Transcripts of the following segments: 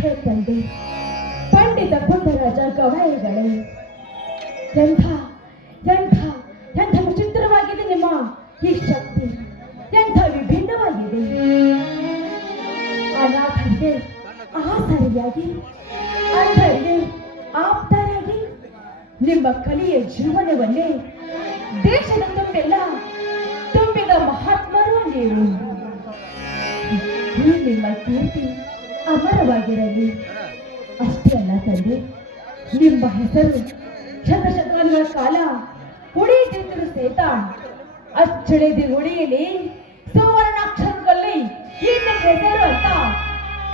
ಹೇ ತಂದೆ, ಪಂಡಿತ ಪುಟ್ಟರಾಜ ಗವಾಯಿಗಳೇ, ಎಂಥ ಎಂಥ ಎಂಥ ವಿಚಿತ್ರವಾಗಿದೆ ನಿಮ್ಮ ಈ ಶಕ್ತಿ, ಎಂಥ ವಿಭಿನ್ನವಾಗಿದೆ. ಅನಾಥರಿಗೆ ಆಸರಿಯಾಗಿ, ಅಂಧರಿಗೆ ಆಪ್ತರಾಗಿ ನಿಮ್ಮ ಕಲೆಯ ಜೀವನವನ್ನೇ ದೇಶದ ತುಂಬೆಲ್ಲ ತುಂಬಿದ ಮಹಾತ್ಮರು ನೀವು. ನಿಮ್ಮ ಕೀರ್ತಿ ಅಮರವಾಗಿರಲಿ. ಅಷ್ಟೇ ಅಲ್ಲ ತಂದೆ, ನಿಮ್ಮ ಹೆಸರು ಶತಶತಮಾನಗಳ ಕಾಲ ಉಳಿಯುತ್ತಿದ್ದರು ಸಹಿತ ಅಚ್ಚಳಿದು ಉಳಿಯಲಿ ಸುವರ್ಣಾಕ್ಷರಗಳಲ್ಲಿ ಇನ್ನು ಹೆಸರು ಅಂತ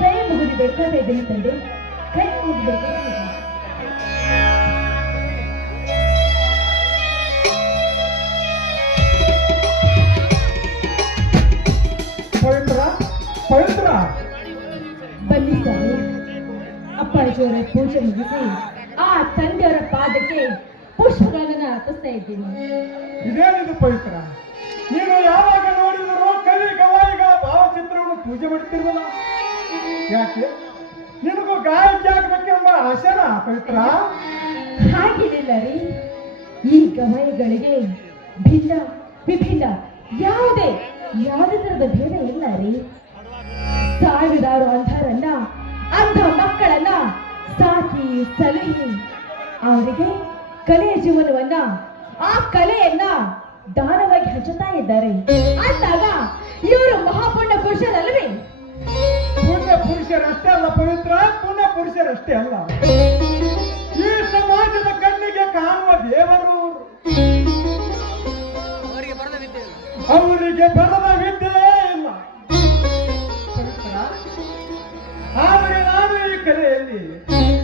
ಕೈ ಮುಗಿದು ಬೇಡ್ಕೊಳ್ತಾ ಇದ್ದೀನಿ ತಂದೆ, ಕೈ ಮುಗಿದು ಬೇಡ್ಕೊಳ್ತಾ ಇದ್ದೀನಿ. ಪವಿತ್ರ ಬನ್ನಿ ಸ್ವಾಮಿ, ಅಪ್ಪಾಜಿಯವರ ಪೂಜೆ ಮುಗಿಸಿ ಆ ತಂದೆಯವರ ಪಾದಕ್ಕೆ ಪುಷ್ಪಗಳನ್ನು ಅರ್ಪಿಸ್ತಾ ಇದ್ದೀನಿ. ಇದೇನಿದು ಪವಿತ್ರ, ನೀನು ಯಾವಾಗ ನೋಡಿದರೂ ಕಲಿ ಗವಾಯಿಗಳ ಭಾವಚಿತ್ರವನ್ನು ಪೂಜೆ ಮಾಡುತ್ತಿರುವಲ್ಲ, ಯಾಕೆ ನಿನಗೂ ಗಾಯಕಿ ಆಗ್ಬೇಕೆಂಬ ಆಶೆನ ಪವಿತ್ರ? ಹಾಗೇನಿಲ್ಲ ರೀ, ಈ ಗವಾಯಿಗಳಿಗೆ ಭಿನ್ನ ವಿಭಿನ್ನ ಯಾವುದೇ ತರದ ಭೇದ ಇಲ್ಲ ರೀ. ಸಾವಿರಾರು ಅಂಧರನ್ನ, ಅಂಧ ಮಕ್ಕಳನ್ನ ಸಾಕಿ ಸಲಹಿ ಅವರಿಗೆ ಕಲೆಯ ಜೀವನವನ್ನ, ಆ ಕಲೆಯನ್ನ ದಾನವಾಗಿ ಹಂಚುತ್ತಾ ಇದ್ದಾರೆ ಅಂದಾಗ ಇವರು ಮಹಾಪುಣ್ಯ ಪುರುಷರಲ್ಲವೇ? ಪುಣ್ಯ ಪುರುಷರಷ್ಟೇ ಅಲ್ಲ ಪವಿತ್ರ, ಪುಣ್ಯ ಪುರುಷರಷ್ಟೇ ಅಲ್ಲ, ಈ ಸಮಾಜದ ಕಣ್ಣಿಗೆ ಕಾಣುವ ದೇವರು. ಅವರಿಗೆ ಬರದ ವಿದ್ಯೆ ಇಲ್ಲ ಪವಿತ್ರ. ಆದರೆ ನಾನು ಈ ಕಲೆಯಲ್ಲಿ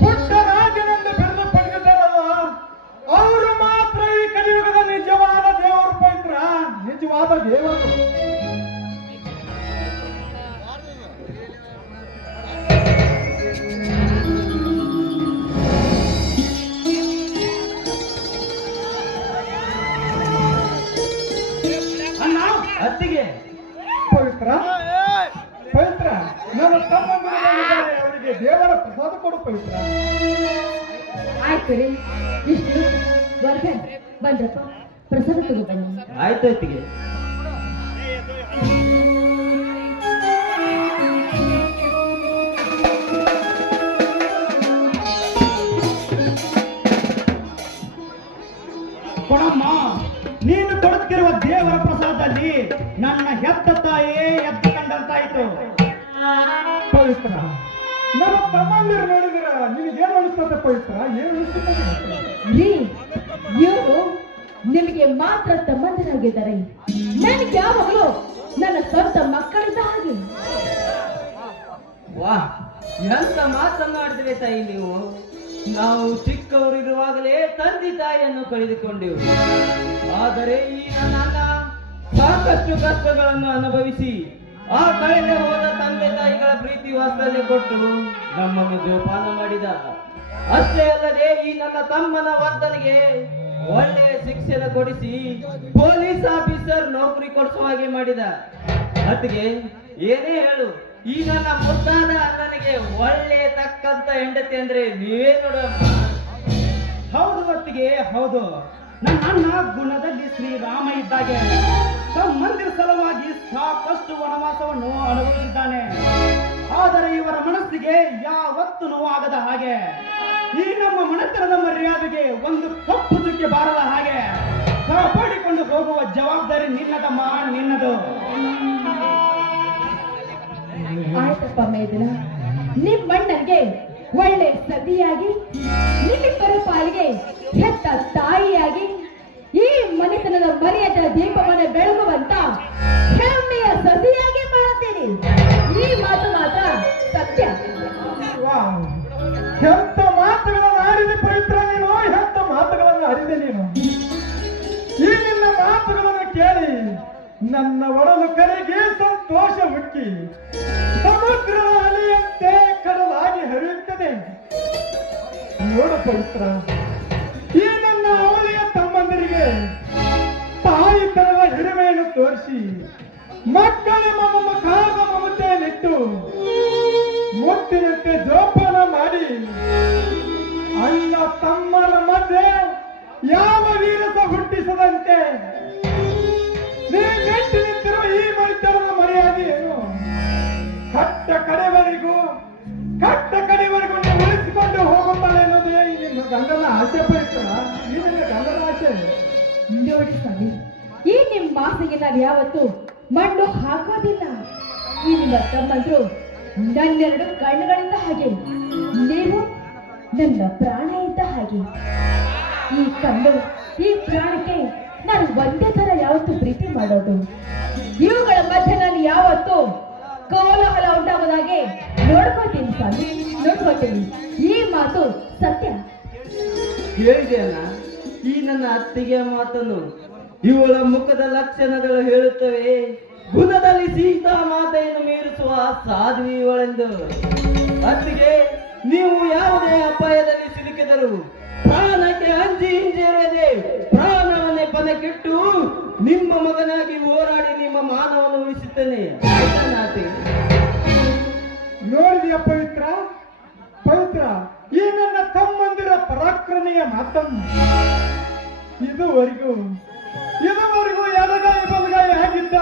ಪುಟ್ಟರಾಜನೆಂದು ಬೆಳೆದು ಪಡೆದಿದ್ದಾರಲ್ಲ, ಅವರು ಮಾತ್ರ ಈ ಕಲಿಯುಗದ ನಿಜವಾದ ದೇವರು ಪವಿತ್ರ, ನಿಜವಾದ ದೇವರು. ಅತ್ತಿಗೆ ಪವಿತ್ರ ಪವಿತ್ರ, ನನ್ನ ತಮ್ಮ ಅವರಿಗೆ ದೇವರ ಪ್ರಸಾದ ಕೊಡು ಪವಿತ್ರ. ಆಯ್ತು ರೀ, ಇಷ್ಟು ವರ್ಗ ಬಂದ್ರಪ್ಪ, ಪ್ರಸಾದ ತಗೋ ಬನ್ನಿ. ಆಯ್ತು ಅತ್ತಿಗೆ. ಕೊಡಮ್ಮ, ನೀನು ಕೊಡುತ್ತಿರುವ ದೇವರ ಪ್ರಸಾದದಲ್ಲಿ ನನ್ನ ಹೆತ್ತ ತಾಯಿಯೇ ಎದ್ದು ಕಂಡಂತಾಯಿತು. ಪವಿತ್ರ, ನನ್ನ ತಮ್ಮಂದಿರು ನೋಡಿದಿರ ನಿನಗೇನು ಅನಿಸ್ತದೆ ಪವಿತ್ರ? ಏನು ಅನಿಸ್ತದೆ ರೀ, ಇವರು ನಿಮಗೆ ಮಾತ್ರ ತಮ್ಮಂದಿರಾಗಿದ್ದಾರೆ, ನನಗೆ ಯಾವಾಗಲೂ ನನ್ನ ಸ್ವಂತ ಮಕ್ಕಳಿದ್ದ ಹಾಗೆ. ವಾಹ್, ಎಂತ ಮಾತನಾಡಿದ್ರೆ ತಾಯಿ ನೀವು. ನಾವು ಚಿಕ್ಕವರಿರುವಾಗಲೇ ತಂದೆ ತಾಯಿಯನ್ನು ಕಳೆದುಕೊಂಡೆವು. ಆದರೆ ಈ ನನ್ನ ಅಣ್ಣ ಸಾಕಷ್ಟು ಕಷ್ಟಗಳನ್ನು ಅನುಭವಿಸಿ ಆ ಕಳೆದು ಹೋದ ತಂದೆ ತಾಯಿಗಳ ಪ್ರೀತಿ ವಾತ್ಸಲ್ಯ ಕೊಟ್ಟು ನಮ್ಮನ್ನು ಜೋಪಾನ ಮಾಡಿದ. ಅಷ್ಟೇ ಅಲ್ಲದೆ ಈ ನನ್ನ ತಮ್ಮನ ವರ್ತನೆಗೆ ಒಳ್ಳೆಯ ಶಿಕ್ಷಣ ಕೊಡಿಸಿ ಪೊಲೀಸ್ ಆಫೀಸರ್ ನೌಕರಿ ಕೊಡಿಸುವ ಹಾಗೆ ಮಾಡಿದ. ಅದಕ್ಕೆ ಏನೇ ಹೇಳು, ಈ ನನ್ನ ಮುದ್ದಾದ ಅಣ್ಣನಿಗೆ ಒಳ್ಳೆ ತಕ್ಕಂತ ಹೆಂಡತಿ ಅಂದ್ರೆ ನೀವೇ ನೋಡಮ್ಮ. ಹೌದು ಅತ್ತಿಗೆ, ಹೌದು. ನನ್ನ ಅಣ್ಣ ಗುಣದಲ್ಲಿ ಶ್ರೀರಾಮ ಇದ್ದಾಗೆ ತಮ್ಮಂದಿರ ಸಲುವಾಗಿ ಸಾಕಷ್ಟು ವನವಾಸವನ್ನು ಅನುಭವಿಸಿದ್ದಾನೆ. ಆದರೆ ಇವರ ಮನಸ್ಸಿಗೆ ಯಾವತ್ತೂ ನೋವಾಗದ ಹಾಗೆ, ಈ ನಮ್ಮ ಮನೆತನದ ಮರ್ಯಾದೆಗೆ ಒಂದು ಕಪ್ಪು ಚುಕ್ಕೆ ಬಾರದ ಹಾಗೆ ಕಾಪಾಡಿಕೊಂಡು ಹೋಗುವ ಜವಾಬ್ದಾರಿ ನಿನ್ನದಮ್ಮ, ನಿನ್ನದು. ಆಯ್ತಪ್ಪ ಮೇದಿನ, ನಿಮ್ಮಣ್ಣನಿಗೆ ಒಳ್ಳೆ ಸತಿಯಾಗಿ, ನಿಮ್ಮಿಬ್ಬರ ಪಾಲಿಗೆ ಹೆತ್ತ ತಾಯಿಯಾಗಿ ಈ ಮನೆತನದ ಮರ್ಯಾದ ದೀಪವನ್ನು ಬೆಳಗುವಂತ ಹೆಮ್ಮೆಯ ಸತಿಯಾಗಿ ಮಾಡುತ್ತೀನಿ. ಈ ಮಾತು ಮಾತ್ರ ಸತ್ಯ. ಎಂತ ಮಾತುಗಳನ್ನು ಆಡಿದೆ ಪವಿತ್ರ ನೀನು, ಎಂತ ಮಾತುಗಳನ್ನು ಆಡಿದೆ ನೀನು. ಈ ನಿನ್ನ ಮಾತುಗಳನ್ನು ಕೇಳಿ ನನ್ನ ಒಡಲು ಕರೆಗೆ ಸಂತೋಷ ಹುಟ್ಟಿ ಸಮುದ್ರದ ಅಲೆಯಂತೆ ಕಡಲಾಗಿ ಹರಿಯುತ್ತದೆ. ನೋಡು ಪವಿತ್ರ, ಈ ನನ್ನ ಅವಳಿಯ ತಮ್ಮಂದರಿಗೆ ತಾಯಿತನದ ಹಿರಿಮೆಯನ್ನು ತೋರಿಸಿ ಮಕ್ಕಳ ಮಮತೆಯನ್ನಿಟ್ಟು ಮುತ್ತಿನಂತೆ ಜೋಪಾನ ಮಾಡಿ ಅಣ್ಣ ತಮ್ಮರ ಮಧ್ಯೆ ಯಾವ ವೀರಸ ಹುಟ್ಟಿಸದಂತೆ ನೀವು ನೆಟ್ಟು ನಿಂತಿರುವ ಈ ಮೈತನದ ಮರ್ಯಾದೆಯನ್ನು ಕಟ್ಟ ಕಡೆವರೆಗೂ ನೀವು ಉಳಿಸಿಕೊಂಡು ಹೋಗುತ್ತಾಳೆ ಎನ್ನುವುದೇ ಈ ನಿಮ್ಮ ಗಂಡನ ಆಸೆ ಪೈತ್ರ ಈ ನಿನ್ನ ಗಂಡನ ಆಸೆ. ನೋಡಿ ಸ್ವಾಮಿ, ಈ ನಿಮ್ಮ ಆಸೆಗೆ ನಾವು ಯಾವತ್ತೂ ಮಣ್ಣು ಹಾಕೋದಿಲ್ಲ. ಈ ನಿಮ್ಮ ತಮ್ಮಂದ್ರು ನನ್ನೆರಡು ಕಣ್ಣುಗಳಿಂದ ಹಾಗೆ, ನೀವು ನನ್ನ ಪ್ರಾಣ ಇದ್ದ ಹಾಗೆ. ಈ ಕಣ್ಣು ಈ ಪ್ರಾಣಕ್ಕೆ ನಾನು ಒಂದೇ ತರ ಯಾವತ್ತೂ ಪ್ರೀತಿ ಮಾಡೋದು. ಇವುಗಳ ಮಧ್ಯೆ ನಾನು ಯಾವತ್ತೂ ಕೋಲಾಹಲ ಉಂಟಾಗೋದಾಗೆ ನೋಡ್ಕೋತೀನಿ ಸ್ವಾಮಿ, ನೋಡ್ಕೋತೀನಿ. ಈ ಮಾತು ಸತ್ಯ. ಕೇಳಿದೆಯಲ್ಲ ಈ ನನ್ನ ಅತ್ತಿಗೆಯ ಮಾತನ್ನು? ಇವಳ ಮುಖದ ಲಕ್ಷಣಗಳು ಹೇಳುತ್ತವೆ ಗುಣದಲ್ಲಿ ಸೀತಾ ಮಾತೆಯನ್ನು ಮೀರಿಸುವ ಸಾಧ್ವಿ ಇವಳೆಂದು. ಅತ್ತಿಗೆ, ನೀವು ಯಾವುದೇ ಅಪಾಯದಲ್ಲಿ ಸಿಲುಕಿದರು ಪ್ರಾಣಕ್ಕೆ ಹಿಂಜರಿಯದೆ ಪ್ರಾಣವನ್ನೇ ಪದಕ್ಕಿಟ್ಟು ನಿಮ್ಮ ಮಗನಾಗಿ ಹೋರಾಡಿ ನಿಮ್ಮ ಮಾನವನ್ನು ಉಳಿಸುತ್ತೇನೆ. ನೋಡಿದೆಯ ಪವಿತ್ರ ಈ ನನ್ನ ತಮ್ಮಂದಿರ ಪರಾಕ್ರಮೆಯ ಮಾತನ್ನು ಇದುವರೆಗೂ ಎಡಗಾಯಿ ಬಲಗಾಯಿ ಆಗಿದ್ದ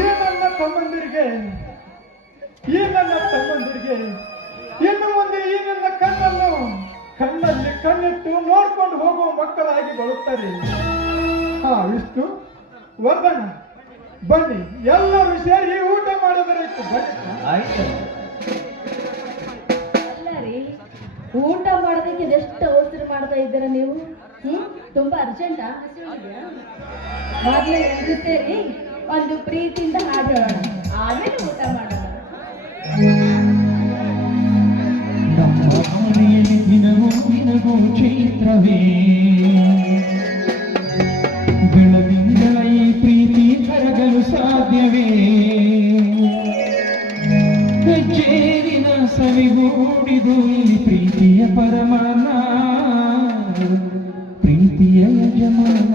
ಈ ನನ್ನ ತಮ್ಮಂದಿರಿಗೆ ಇನ್ನು ಮುಂದೆ ಈ ನನ್ನ ಕಣ್ಣಲ್ಲಿ ಕಣ್ಣಿಟ್ಟು ನೋಡ್ಕೊಂಡು ಹೋಗುವ ಮಕ್ಕಳಾಗಿ ಬರುತ್ತಾರೆ. ವಿಷ್ಣು, ವರ್ಧನ, ಬನ್ನಿ ಎಲ್ಲರೂ ಸೇರಿ ಊಟ ಮಾಡೋದರಾಯ್ತು. ಆಯ್ತು. ಅಲ್ಲ ರೀ, ಊಟ ಮಾಡೋದಕ್ಕೆ ಇದೆಷ್ಟು ಅವಸರ ಮಾಡ್ತಾ ಇದ್ದೀರಾ ನೀವು? ತುಂಬಾ ಅರ್ಜೆಂಟಾ? ಮೊದಲೇ ಎಲ್ರು ಸೇರಿ ಒಂದು ಪ್ರೀತಿಯಿಂದ ಹಾಡು ಹೇಳೋಣ, ಆಮೇಲೆ ಊಟ ಮಾಡೋಣ. ದಿನವೂ ಚೈತ್ರವೇ ಬೆಳದಿಂಗಳ ಈ ಪ್ರೀತಿ ಕರಗಲು ಸಾಧ್ಯವೇ? ಹೆಜ್ಜೇರಿನ ಸವಿಗೂಡಿದು ಈ ಪ್ರೀತಿಯ ಪರಮಾನ, ಪ್ರೀತಿಯ ಯಜಮಾನ.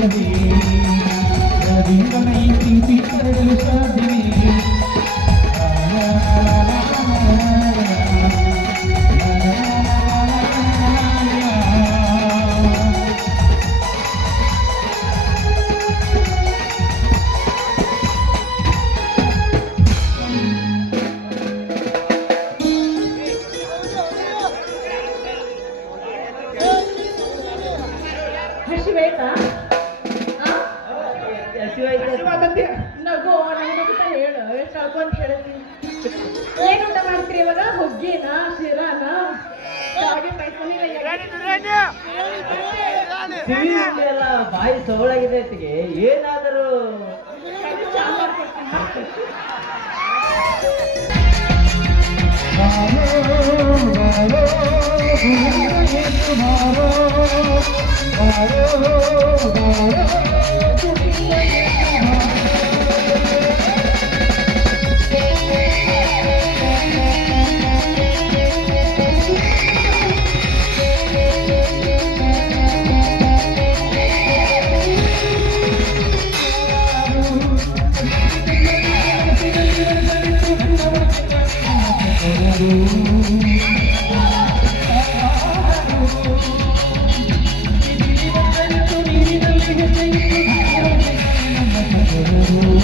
ಸುಖವೇ ರವೀಂದ್ರನ ಈ ಪ್ರೀತಿ ತರಲು ಸಾಧ್ಯವೇ ಹಸಿವಾಯ್ತಾ ಹಸಿವಾದದ್ದೆ. ನಗು ನಗುತ್ತಾ ಹೇಳು ಎಷ್ಟು ಅಳ್ಕೊಂತ ಹೇಳ್ತೀನಿ ಏನ್ ಊಟ ಮಾಡ್ತೀರಿ ಇವಾಗ ಹುಗ್ಗಿನ ಶಿರಾನ ಶಾವಿಗೆ ಪಾಯ್ಸನ ಎಲ್ಲ ಬಾಯಿ ಸವಳಾಗಿದೆ ಅತ್ತಿಗೆ ಏನಾದರೂ ಚಾ ಮಾಡ್ಕೊಡ್ತೀನಿ Oh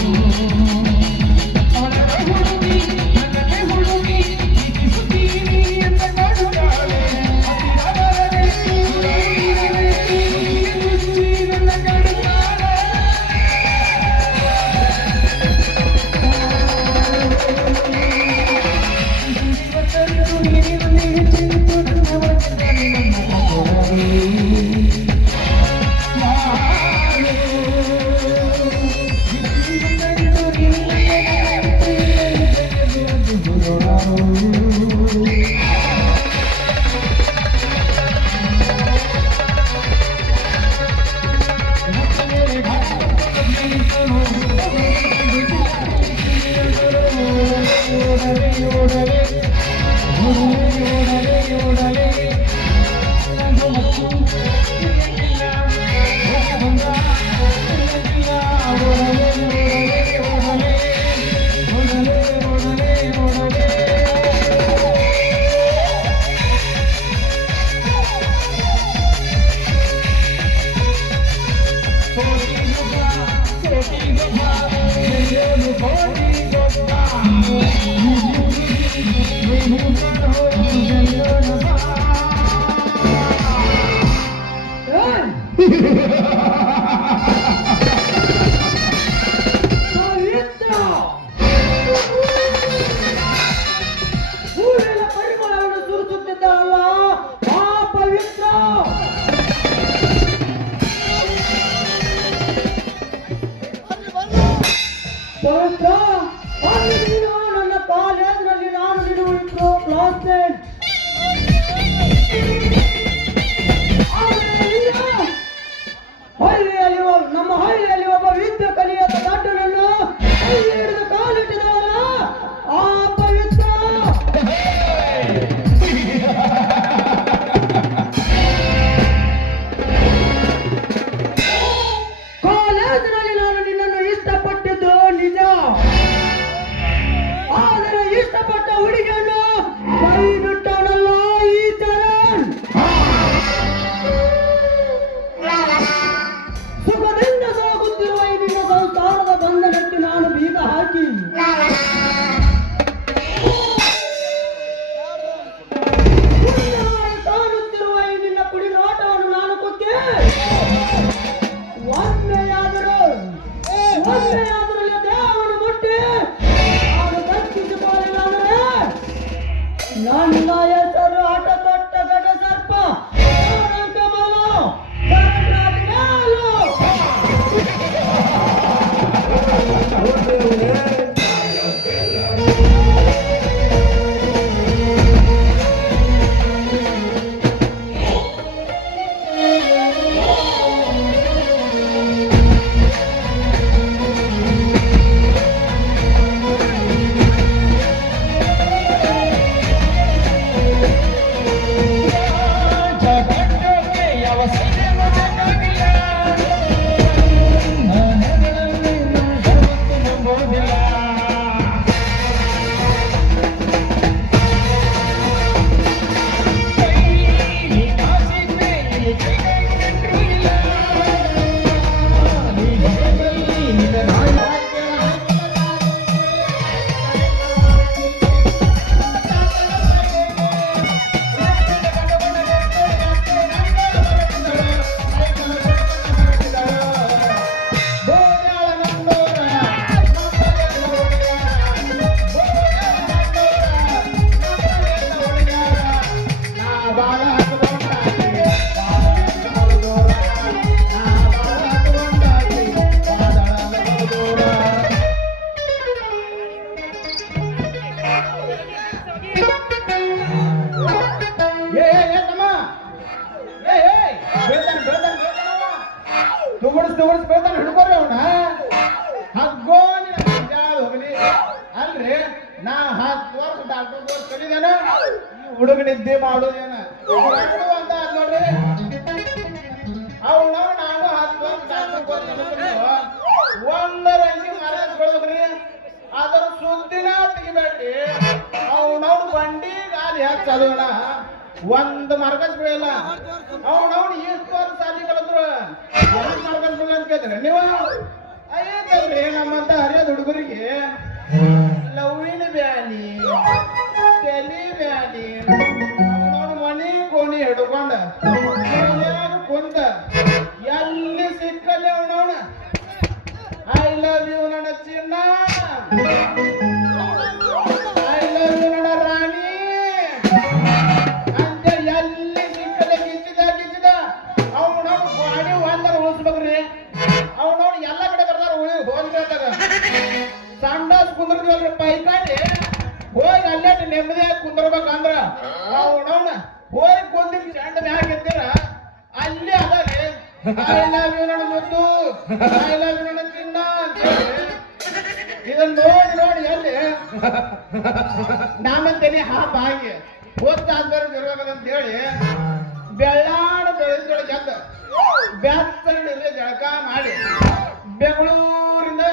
ಬಾಳ ಹತ್ಕೊಂಡಾಗಿ ಬಾದಳದ ಮರುದೂರ ನಾ ಬಾಳ ಹತ್ಕೊಂಡಾಗಿ ಬಾದಳದ ಮರುದೂರ ಏ ತಮ್ಮ ಏ ಬೀಳ್ತಾನ ತುಗುಡ್ಸ್ ಬೀಳ್ತಾನ ಹಿಡ್ಕೊರಿ ಅವನ ಹಗ್ಗೋ ನಿನ್ನ ಮುಂಜಾನೆ ಹೋಗಲಿ ಅಲ್ರಿ ನಾ 10 ವರ್ಷ ಡಾಕ್ಟರ್ ಕೋರ್ಸ್ ಕಲಿದೇನ ಈ ಹುಡುಗ ನಿದ್ದೆ ಮಾಡೋದೇನ ಎರಡು ಅಂತ ಅದ್ ನೋಡ್ರಿ ಅವನವ್ ನಾನು 10 ವರ್ಷ ಡಾಕ್ಟರ್ ಕೋರ್ಸ್ ಕಲಿತಿದ್ರು ಒಂದರ ಅಂಗಿ ಮರಸ್ಕೊಳ್ಬೇಕ್ರಿ ಅದರ ಸುದ್ದಿನ ತೆಗಿಬೇಡ್ರಿ ಅವನವ್ನು ಬಂಡಿ ಗಾಲಿ ಹಾಕಿ ಚದೋಣ ಒಂದ್ ಮಾರ್ಕಸ್ ಬೀಳಲ್ಲ ಅವನವ್ನು ಎಷ್ಟು ವರ್ಷ ಸಾಲಿ ಕಲಿದ್ರು ಎರಡು ಮಾರ್ಕಸ್ ಬೀಳ ಅಂತ ಕೇಳ್ತಾರೆ ನೀವು ಅಯ್ಯಲ್ರಿ ನಮ್ಮಂತ ಹರಿಯದ ಹುಡುಗರಿಗೆ ಲವ್ವಿನ ಬ್ಯಾನಿ ತಲಿ ಬ್ಯಾನಿ ಅವನವ್ನು ಮನಿ ಕೋಣಿ ಹಿಡ್ಕೊಂಡ ಕುಂತ ಎಲ್ಲಿ ಸಿಕ್ಕಲ್ಲಿ ಅವನವ್ನ ಐ ಲವ್ ಯು ನನ್ನ ಚಿನ್ನ ಐ ಲವ್ ಯು ನನ್ನ ರಾಣಿ ಅಂತ ಎಲ್ಲಿ ಸಿಕ್ಕದೆ ಗಿಚ್ಚಿದ ಅವನವ್ನು ಗಾಡಿ ಒಂದರ ಉಳಿಸ್ಬೇಕ್ರಿ ಅವನವ್ನು ಎಲ್ಲ ಕಡೆ ಬರ್ತಾರ ಹೋಗ್ಬೇಕಾಗ ಸಂಡಾಸ್ ಕುಂದ್ರದಿವಲ್ರಿ ಪೈಕಾಡಿ ಹೋಗಿ ಅಲ್ಲೇ ನೆಮ್ಮದಿಯಾಗಿ ಕುಂದ್ರಬೇಕಂದ್ರ ಅವನವ್ನ ಹೋಗಿ ಕುಂದಿಗೆ ಚಂಡ ಮ್ಯಾಗ ಎತ್ತೀರ ಅಲ್ಲೇ ಅದಾರಿ ಐ ಲವ್ ಯು ನನ್ನ ಮುದ್ದು ಐ ಲವ್ ಯು ನನ್ನ ಚಿನ್ನ ಅಂತ ಹೇಳಿ ಇದನ್ನ ನೋಡಿ ಎಲ್ಲಿ ನಾನಂತೇನೆ ಹಾಪ್ ಆಗಿ ಓದ್ತಾದ್ಮೇಲೆ ಇರ್ಬೇಕಂತ ಹೇಳಿ ಬೆಳ್ಳಾಡ ಬೆಳೆದೊಳಗೆ ಎದ್ದ ಬ್ಯಾತ್ತಲ್ಲಿ ಜಳಕ ಮಾಡಿ ಬೆಂಗಳೂರಿಂದ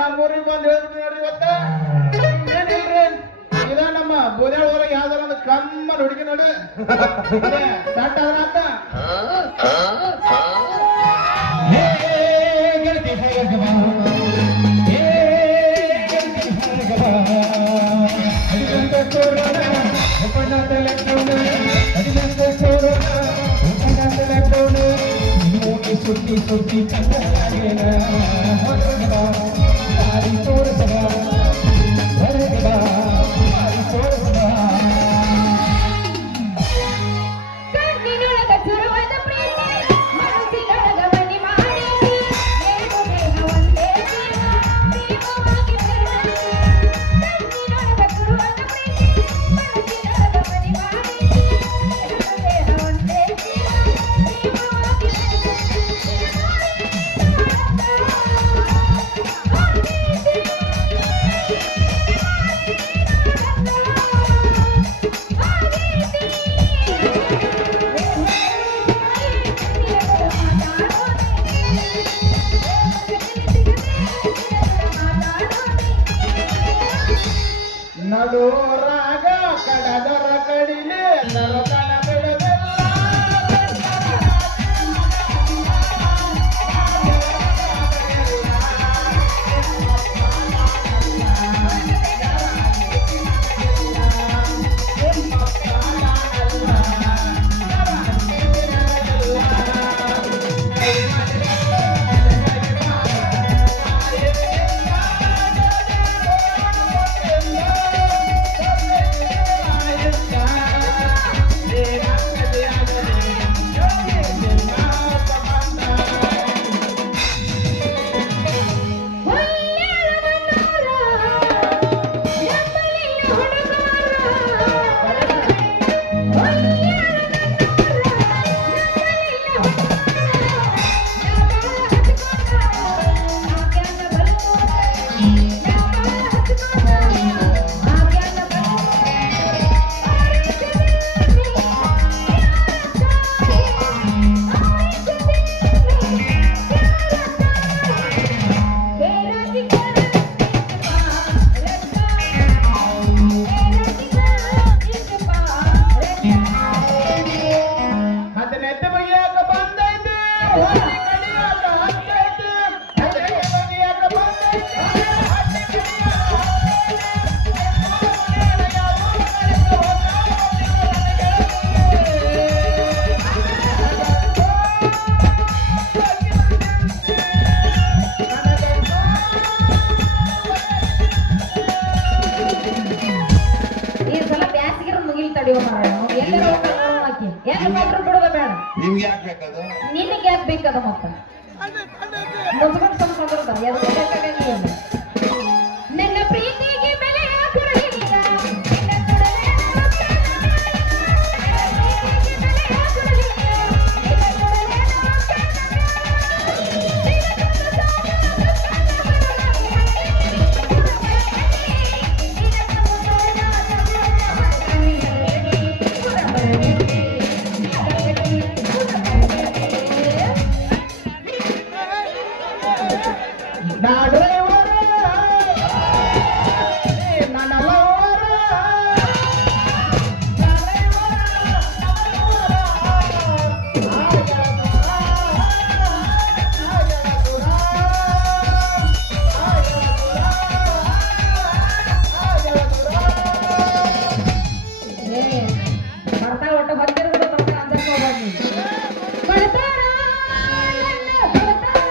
ನಮ್ಮೂರಿಗೆ ಬಂದು ಹೇಳ್ಬಿಟ್ಟು ನೋಡ್ರಿ ಇವತ್ತ ಏನಿಲ್ರಿ ಇದ ನಮ್ಮ ಬೋದ್ಯಾಳ ಊರಾಗ ಯಾವ್ದಾರ ಒಂದು ಕಮ್ಮನ್ ಹುಡುಗಿ ನೋಡಿ ಸ್ಟಾರ್ಟ್ ಆದ್ರ ಸುತ್ತಿ ಸುತ್ತಿ ಕಣ್ಣಾಗೇನ ಹೊರಗೆ ಬಾ ದಾರಿ ತೋರಿಸಬ ಹೊರಗೆ ಬಾ ದಾರಿ ತೋರಿಸಬ ಕಣ್ಣಿನೊಳಗ ಚುರುವಾದ ಪ್ರೀತಿ ಮನಸ್ಸಿನೊಳಗ ಮನಿ ಮಾಡಿ ಏನು ಬೇಗ ಒಂದೇ ಜೀವ ದೀಪವಾಗಿ ಬೆಳಗಲಿ. ಕಣ್ಣಿನೊಳಗ ಚುರುವಾದ ಪ್ರೀತಿ ಮನಸ್ಸಿನೊಳಗ ಮನಿ ಮಾಡಿ ಏನು ಬೇಗ ಒಂದೇ ಜೀವ ದೀಪವಾಗಿ ಬೆಳಗಲಿ. ಹೆಂಗ್ ಮಾಡ್ರು ಬಿಡೋದ ಬೇಡ. ನಿಮ್ಗೆ ಯಾಕೆ ಬೇಕದು? ನಿನಗೆ ಯಾಕೆ ಬೇಕದ ಮತ್ತ ಮುಚ್ಕೊಂಡು ಸಂಸ್ಕೃತ ಯಾರು ಬೇಕಾಗಿಲ್ಲ. ನನ್ನ ಪ್ರೀತಿಗೆ ಬೆಲೆ ಕೊಡಲಿಲ್ಲ, ನಿನ್ನ ಕೊಡಲೇ ಬರ್ತಾ ಒಟ್ಟು ಬಂದಿರೋದು ಬರ್ತಾ ಅಂತ ಹೋಗ್ಬಾರ್ದು. ಬರ್ತಾರ ನನ್ನ ಬರ್ತಾರ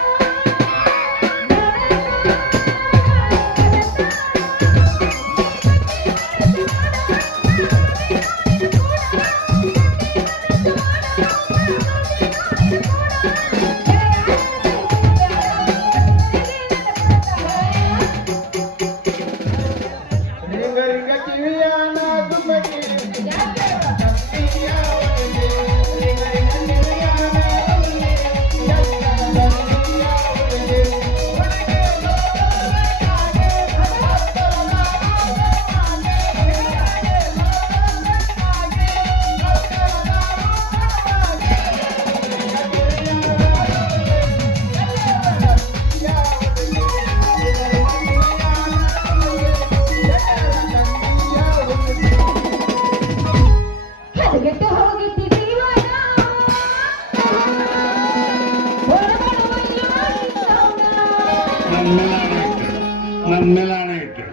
ರಿಂಗ ರಿಂಗ ಕಿವಿಯಾನ ದುಮ್ಮಕ್ಕಿ ಹದಗೆಟ್ಟು ಹೋಗಿದ್ದಿ ಜೀವನ ನನ್ನ ಮೇಲೆ ಹಣ ಇಟ್ಟು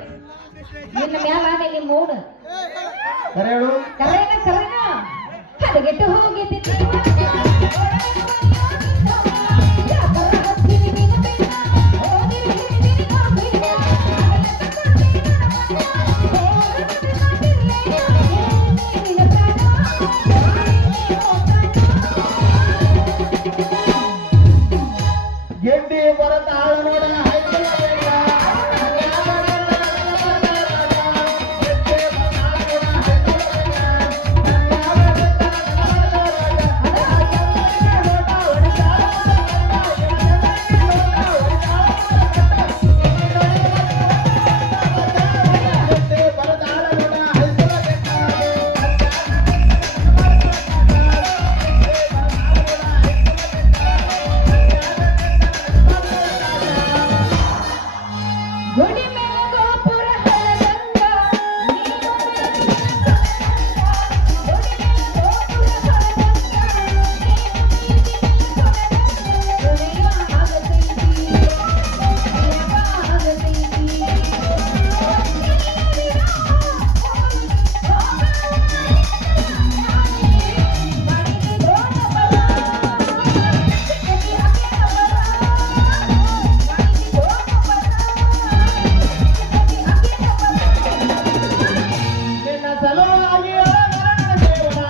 ನಿನ್ನ ಮ್ಯಾಲ ನಿಮ್ಮ ಮೂಡ್ ಕರೆ ಹೇಳು. ಕರೆನ ಹದಗೆಟ್ಟು ಹೋಗಿದ್ದಿ ಜೀವನ ಗೆಡ್ಡಿ ಬರತಾಳ ನೋಡ ಗುಡಿ ಮೇಲೆ ಗೋಪುರ ಹಳದಂಗ ನೀನು ನಿನ್ನ ಸಲುವಾಗಿ ಮರಣ ಸೇವನ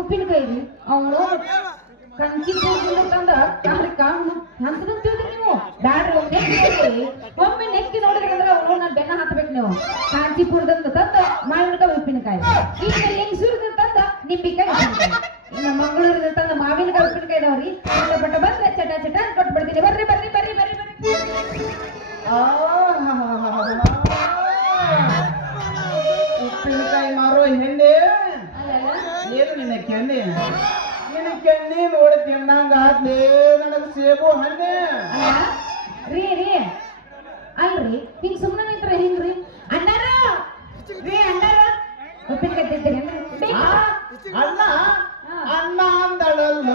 ಉಪ್ಪಿನಕಾಯಿ ಅವನು ಕಂಚಿ ತಂದ ಕಾರಣ ಅಂತ ತಿಳಿದ್ರಿ ನೀವು ಬ್ಯಾಡ್ರಿ ಒಮ್ಮೆ ನೆಕ್ಕಿ ನೋಡಿದ್ರಿ ಅಂದ್ರೆ ಅವ್ರು ನಾನು ಬೆನ್ನ ಹಾಕ್ಬೇಕು ನೀವು ಕಾಂಚೀಪುರದಿಂದ ತಂದ ಮಾವಿನಕಾಯಿ ಉಪ್ಪಿನಕಾಯಿ ಈಗ ಲಿಂಗಸೂರದ ತಂದ ನಿಂಬಿಕಾಯಿ ಇನ್ನು ಮಂಗಳೂರಿಂದ ತಂದ ಮಾವಿನಕಾಯಿ ಉಪ್ಪಿನಕಾಯಿ ಇದಾವ್ರಿ ಪಟ ಬಂದ್ರೆ ಚಟ ಚಟ ಕೊಟ್ಬಿಡ್ತೀನಿ ಬರ್ರಿ ಬರ್ರಿ ಬರ್ರಿ ಬರ್ರಿ ಬರ್ರಿ ಉಪ್ಪಿನಕಾಯಿ ಮಾರೋ ಹೆಣ್ಣೆ ಅಲ್ಲಲ್ಲ ಏನು ನಿನ್ನ ಕೆಣ್ಣೆ ನಿನ್ನ ಕೆಣ್ಣೆ ನೋಡಿ ತಿನ್ನಂಗ ಆದ್ಲೇ ನನಗೆ ಸೇಬು ಹಣ್ಣೆ ಅಲ್ಲ ರೀ ಅಲ್ರಿ ಹಿಂಗ್ ಸುಮ್ಮನೆ ನಿಂತ್ರ ಹಿಂಗ್ರಿ ಅಣ್ಣಾರ ರೀ ಅಣ್ಣಾರ ಉಪ್ಪಿನಕಾಯಿ ತಿಂತೀರಿ ಅಣ್ಣ ಅಣ್ಣ ಅಂದಳಲ್ಲ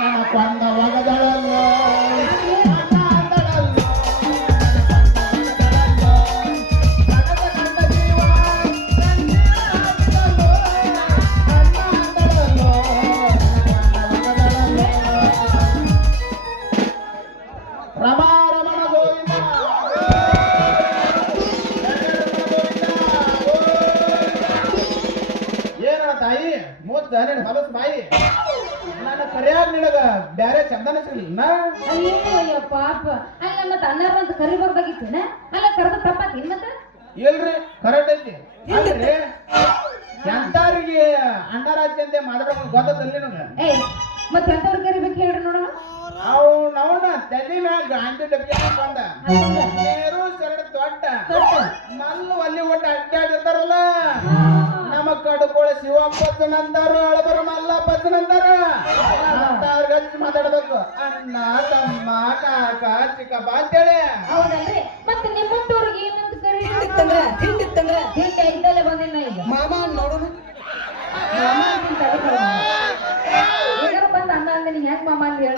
ನನ್ನ ಕೊಂದ ಒಗದಳಲ್ಲ ಅಣ್ಣ ಅಂದಳಲ್ಲ ನನಗ ಕಂಡ ಜೀವ ನನ್ನ ಅಂದಳಲ್ಲ ಅಣ್ಣ ಅಂದಳಲ್ಲ ನನ್ನ ಕೊಂದ ಒಗದಳಲ್ಲ ರಮಾ ರಮಣ ಗೋವಿಂದ ಏನ ತಾಯಿ ಮೂತ್ ನೀನು ಹೊಲಸ್ ಬಾಯಿ ನನ್ನ ಕರಿಯಾಗ ನಿನಗ ಬ್ಯಾರೆ ಚಂದನ ಸಿಗ್ಲಿಲ್ಲ ಅಯ್ಯೋ ಪಾಪ ಅಲ್ಲ ಮತ್ತೆ ಅಣ್ಣಾರ ಅಂತ ಕರಿಬಾರ್ದಾಗಿತ್ತೇನ ಅಲ್ಲ ಕರೆದ ತಪ್ಪಾತೀನಿ ಮತ್ತೆ ಇಲ್ರಿ ಕರೆಕ್ಟ್ ಐತಿ ಅಲ್ರಿ ಎಂತಾರಿಗೆ ಅಂಡರಾಜ್ಯ ಅಂತ ಮಾತಾಡೋದು ಗೊತ್ತದಲ್ಲಿ ನಿನಗ ಏಯ್ ಮತ್ತೆ ಎಂತವ್ರು ಕರಿಬೇಕು ಹೇಳ್ರಿ ನೋಡೋಣ ಅವು ನವನ ತಲೆ ಮ್ಯಾಗ ಗಾಂಧಿ ಡಬ್ಬಿ ಬಂದ ನೇರು ಸರಳ ದೊಡ್ಡ ಮಲ್ಲು ಅಲ್ಲಿ ಒಟ್ಟು ಅಡ್ಡಾಡಿರ್ತಾರಲ್ಲ ನಮ್ಮ ಕಡುಕೋಳ ಶಿವಪ್ಪನಂತಾರು ಅಳಬರು ಮಲ್ಲಪ್ಪನಂತಾರ ಅಂತವ್ರಿಗೆ ಹಚ್ಚಿ ಮಾತಾಡ್ಬೇಕು ಅಣ್ಣ ತಮ್ಮ ಕಾಕ ಚಿಕ್ಕಪ್ಪ ಅಂತೇಳಿ ಹೌದಲ್ರಿ ಮತ್ತೆ ನಿಮ್ಮಂತವ್ರಿಗೆ ಏನಂತ ಕರಿ ತಿಂಡಿ ಇದ್ದಲ್ಲೇ ಬಂದಿಲ್ಲ ಈಗ ಮಾಮ ನೋಡೋಣ ಮಾಮ ಅಂತಿಂತ ಏನಾರ ಬಂದ ಅಣ್ಣ ಅಂದ್ರೆ ನೀನ್ ಯಾಕೆ ಮಾಮ ಅಂತ ಹೇಳ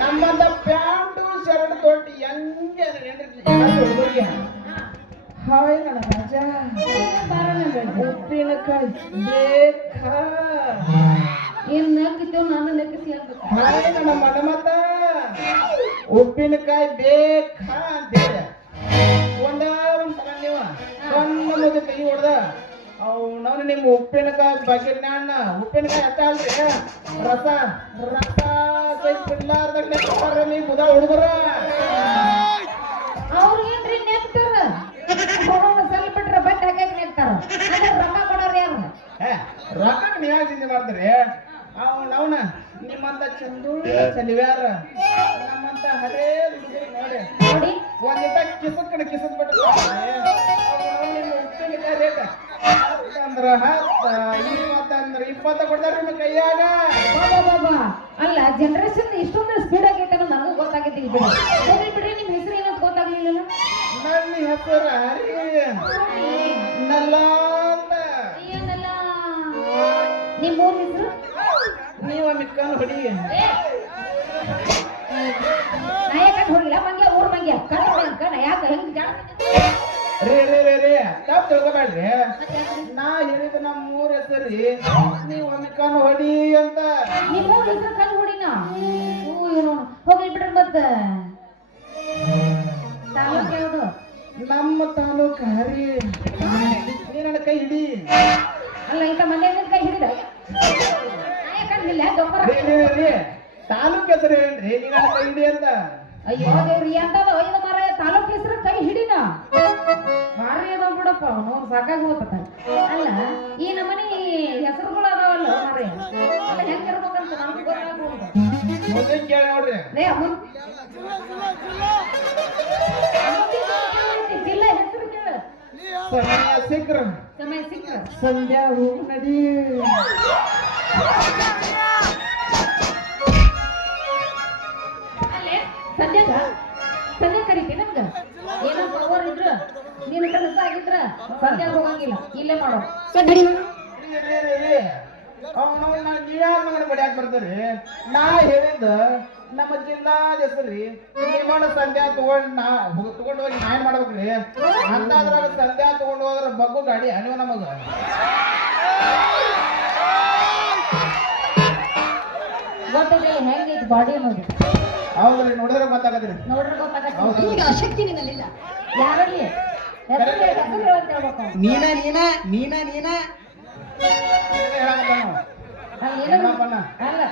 ನಮ್ಮಂತ ಪ್ಯಾಂಟು ಶರ್ಟ್ ತೊಟ್ಟಿ ಹೆಂಗೆ ಹುಡುಗರಿಗೆ ಹಾಯ್ ನನ್ನ ರಾಜ ಉಪ್ಪಿನಕಾಯಿ ಬೇಕಾ ಏನ್ ನಗ್ಗಿದ್ದೇವ್ ನಾನು ನಗ್ಗಿಸಿ ಅನ್ಬೇಕು ಹಾಯ್ ನನ್ನ ಮನಮತ ಉಪ್ಪಿನಕಾಯಿ ಬೇಕಾ ಅಂತೇಳಿ ಒಂದ ಒಂದ್ಸಲ ನೀವು ಸಣ್ಣ ಮುದ್ದೆ ಕೈ ಹೊಡೆದ ನಾವು ನಿಮ್ಮ ಉಪ್ಪಿನಕಾಯಿ ಬಗ್ಗೆ ಅಣ್ಣ ಉಪ್ಪಿನಕಾಯಿ ಅಷ್ಟ ಅಲ್ರಿ ರಸ ರಸ ಬಿಡ್ಲಾರ್ದಾಗ ನೀ ಬುಧ ಹುಡುಗರ ಅವ್ರಿಗೇನ್ರಿ ನೆಕ್ತಾರ ಸಲ ಬಿಟ್ರೆ ಬಟ್ಟೆ ಹಾಕಿ ನೆಕ್ತಾರ ಅದ್ರ ರೊಕ್ಕ ಕೊಡೋರು ಯಾರು ರೊಕ್ಕ ನೀವ್ ಚಿಂತೆ ಮಾಡ್ತೀರಿ ಅವನ ನಿಮ್ಮಂತ ಚಂದು ಚಲಿವ್ಯಾರ ನಮ್ಮಂತ ಹರೇ ಹುಡುಗರು ನೋಡಿ ನೋಡಿ ಒಂದಿಟ ಕಿಸಕ್ ಬಿಟ್ಟು ನಿಮ್ಮ ಉಪ್ಪಿನಕಾಯಿ ರೇಟ್ ಅಂದ್ರ 10 20 ಕೊಡ್ತಾರ ನಿಮ್ಮ ಕೈಯಾಗ ಬಾಬಾ ಅಲ್ಲ ಜನರೇಷನ್ ಇಷ್ಟೊಂದು ಸ್ಪೀಡ್ ಆಗೈತೆ ಅನ್ನೋದು ನನಗೂ ಗೊತ್ತಾಗೈತಿ ಬಿಡ್ರಿ ನಿಮ್ ಹೆಸರು ಏನಂತ ಗೊತ್ತಾಗ್ಲಿಲ್ಲ ನನ್ನ ಹೆಸರು ನಲ್ಲ ಅಂತ ಏನಲ್ಲ ನಿಮ್ ಊರ್ ಹೆಸರು ನೀವ ಮಿಕ್ಕನ್ ಹೊಡಿ ನಾಯಕ ಹೋಗಿಲ್ಲ ಮಂಗ್ಯ ಊರ್ ಮಂಗ್ಯ ಕಣ್ಣ ಯಾಕ ಹೆಂಗ್ ರೇ ತಪ್ಪು ತಿಳ್ಕೊಬೇಡ್ರಿ ನಾ ಹೇಳಿದ ನಮ್ಮ ಮೂರ್ ಹೆಸರಿ ನೀವು ಮಿಕ್ಕನ್ ಹೊಡಿ ಅಂತ ನಿಮ್ ಊರ್ ಹೆಸರು ಕಣ್ ಹೊಡಿನ ಏನು ಹೋಗ್ಲಿ ಬಿಡ್ರಿ ಮತ್ತ ತಾಲೂಕ್ ಯಾವ್ದು ನಮ್ಮ ತಾಲೂಕ ಹರಿ ನೀ ನನ್ನ ಕೈ ಹಿಡಿ ಅಲ್ಲ ಇಂಥ ಮಂದಿ ಕೈ ಹಿಡಿದ ನಾಯಕನಿಲ್ಲ ಗೊಬ್ಬರ ರೇ ತಾಲೂಕ್ ಹೆಸರು ಹೇಳ್ರಿ ನೀ ನನ್ನ ಕೈ ಹಿಡಿ ಅಂತ ಅಯ್ಯೋ ದೇವ್ರಿ ಅಂತದ ಒಯ್ದ ಮಾರ ತಾಲೂಕ್ ಹೆಸರು ಕೈ ಹಿಡಿನ ಭಾರಿ ಅದಾವ ಬಿಡಪ್ಪ ಅವನು ಸಾಕಾಗಿ ಹೋಗ್ತ ಅಲ್ಲ ಈ ನಮ್ಮನೆ ಹೆಸರುಗಳು ಅದಾವಲ್ಲ ಮಾರ ಹೆಂಗಿರ್ಬೇಕಂತ ನಮ್ಗೆ ಗೊತ್ತಾಗ್ಬೋದು ಮುಂದೆ ಕೇಳಿ ನೋಡ್ರಿ ಜಿಲ್ಲ ಹೆಸರು ಕೇಳ ಸಮಯ ಸಿಕ್ರ ಸಮಯ ಸಿಕ್ಕ ಸಂಧ್ಯಾ ಹೂ ನಡಿ ಅಲ್ಲೇ ಸಂಧ್ಯಾ ಕರಿತಿ ನಮ್ಗ ಏನೋ ಪವರ್ ಇದ್ರ ನಿನ್ನ ಕೆಲಸ ಆಗಿದ್ರ ಸಂಧ್ಯಾ ಹೋಗಂಗಿಲ್ಲ ಇಲ್ಲೇ ಮಾಡೋ ಬಡಿಯಾಕ ಬರ್ತೀರಿ ನಾ ಹೇಳಿದ್ದ ನಮ್ಮ ಜಿಲ್ಲಾ ಹೆಸರಿ ನಿಮ್ಮಣ್ಣ ಸಂಧ್ಯಾ ತಗೊಂಡು ಹೋಗಿ ನಾ ಏನ್ ಮಾಡ್ಬೇಕ್ರಿ ಅಂತ ಅದ್ರಾಗ ಸಂಧ್ಯಾ ತಗೊಂಡು ಹೋದ್ರ ಬಗ್ಗು ಗಾಡಿ ಅನಿವ ನಮಗ ಗೊತ್ತಿಲ್ಲ ಹೆಂಗೈತಿ ಬಾಡಿ ಅನ್ನೋದು ಹೌದ್ರಿ ನೋಡಿದ್ರೆ ಗೊತ್ತಾಗದ್ರಿ ನೋಡ್ರಿ ಗೊತ್ತಾಗತ್ತೆ ಈಗ ಶಕ್ತಿ ನಿನ್ನಲ್ಲಿಲ್ಲ ಯಾರಲ್ಲಿ ಹೆಸರು ಹೇಳಂತ ಹೇಳ್ಬೇಕು ನೀನ ಅಲ್ಲಿ ಏನಾದ್ರು ಅಲ್ಲ